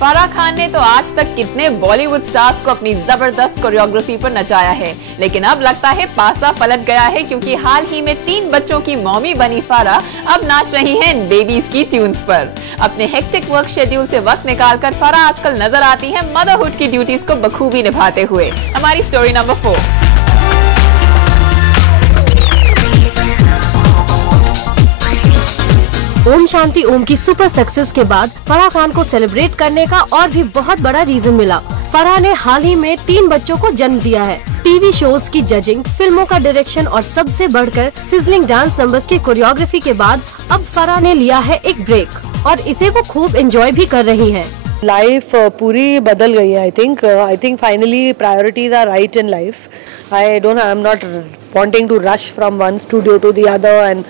फराह खान ने तो आज तक कितने बॉलीवुड स्टार्स को अपनी जबरदस्त कोरियोग्राफी पर नचाया है, लेकिन अब लगता है पासा पलट गया है, क्योंकि हाल ही में 3 बच्चों की मॉमी बनी फराह अब नाच रही हैं इन बेबीज की ट्यून्स पर। अपने हेक्टिक वर्क शेड्यूल से वक्त निकालकर फराह आजकल नजर आती हैं मदरहुड की ड्यूटीज को बखूबी निभाते हुए। हमारी स्टोरी नंबर 4। ओम शांति ओम की सुपर सक्सेस के बाद फराह खान को सेलिब्रेट करने का और भी बहुत बड़ा रीजन मिला। फराह ने हाल ही में 3 बच्चों को जन्म दिया है। टीवी शोज की जजिंग, फिल्मों का डायरेक्शन और सबसे बढ़कर सिजलिंग डांस नंबर्स की कोरियोग्राफी के बाद अब फराह ने लिया है एक ब्रेक और इसे वो खूब एंजॉय भी कर रही हैं। लाइफ पूरी बदल गई है। I think finally priorities are right in life. I am not wanting to rush from one studio to the other and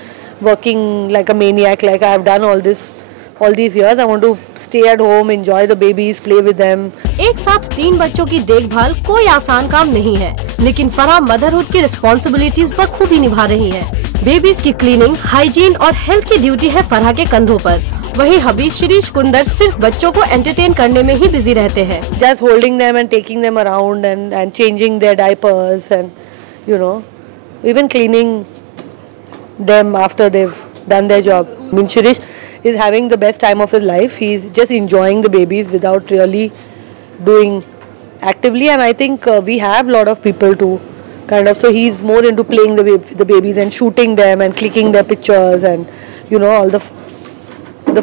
working like a maniac like I have done all these years. I want to stay at home, enjoy the babies, play with them. एक साथ 3 बच्चों की देखभाल कोई आसान काम नहीं है, लेकिन फराह मदरहुड की रिस्पॉन्सिबिलिटीज बखूबी निभा रही है। बेबीज की क्लीनिंग, हाइजीन और हेल्थ की ड्यूटी है फराह के कंधों पर। वहीं हबी शिरीष कुंदर सिर्फ बच्चों को एंटरटेन करने में ही बिजी रहते हैं। Just holding them and taking them around and changing their diapers and even cleaning them after they've done their job. I mean, Shirish is having the best time of his life. He's just enjoying the babies without really doing actively, and I think we have a lot of people too, kind of. So he's more into playing the babies and shooting them and clicking their pictures and all the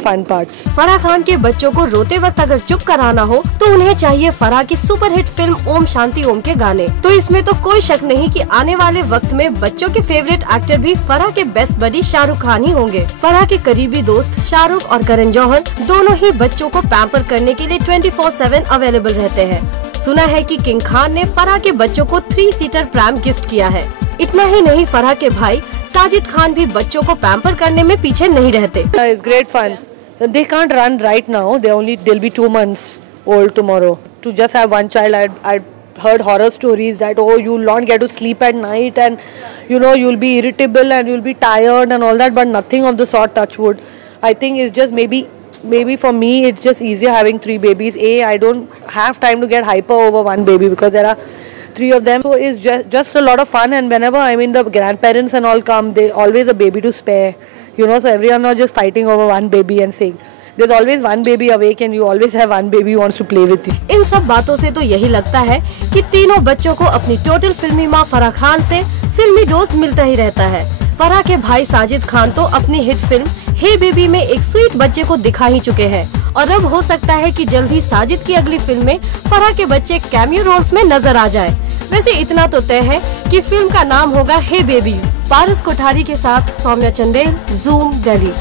fun parts. Farah Khan के बच्चों को रोते वक्त अगर चुप कराना हो तो उन्हें चाहिए फराह की सुपरहिट फिल्म ओम शांति ओम के गाने। तो इसमें तो कोई शक नहीं कि आने वाले वक्त में बच्चों के फेवरेट एक्टर भी फराह के बेस्ट बडी शाहरुख खान ही होंगे। फराह के करीबी दोस्त शाहरुख और करण जौहर दोनों ही बच्चों को पैम्पर करने के लिए 24/7 अवेलेबल रहते हैं। सुना है कि किंग खान ने फराह के बच्चों को 3 सीटर प्रैम गिफ्ट किया है। इतना ही नहीं, फराह के भाई साजिद खान भी बच्चों को पैम्पर करने में पीछे नहीं रहते। It's great fun. They can't run right now. They'll be 2 months old tomorrow. To just have one child, I'd heard horror stories that you'll not get to sleep at night and you'll be irritable and you'll be tired and all that, but nothing of the sort, touch wood. I think it's just maybe for me it's just easier having 3 babies. I don't have time to get hyper over one baby because there are 3 of them. So it's just a lot of fun, and whenever the grandparents and all come, they always a baby to spare. So everyone not just fighting over one baby and saying there's always one baby awake and you always have one baby who wants to play with you. इन सब बातों से तो यही लगता है कि तीनों बच्चों को अपनी टोटल फिल्मी माँ फराह खान से फिल्मी डोज मिलता ही रहता है। फराह के भाई साजिद खान तो अपनी हिट फिल्म हे बेबी में एक स्वीट बच्चे को दिखा ही चुके हैं और अब हो सकता है कि जल्द ही साजिद की अगली फिल्म में फराह के बच्चे कैमियो रोल्स में नजर आ जाए। वैसे इतना तो तय है कि फिल्म का नाम होगा हे बेबीज। पारस कोठारी के साथ सौम्या चंदेल, ज़ूम, दिल्ली।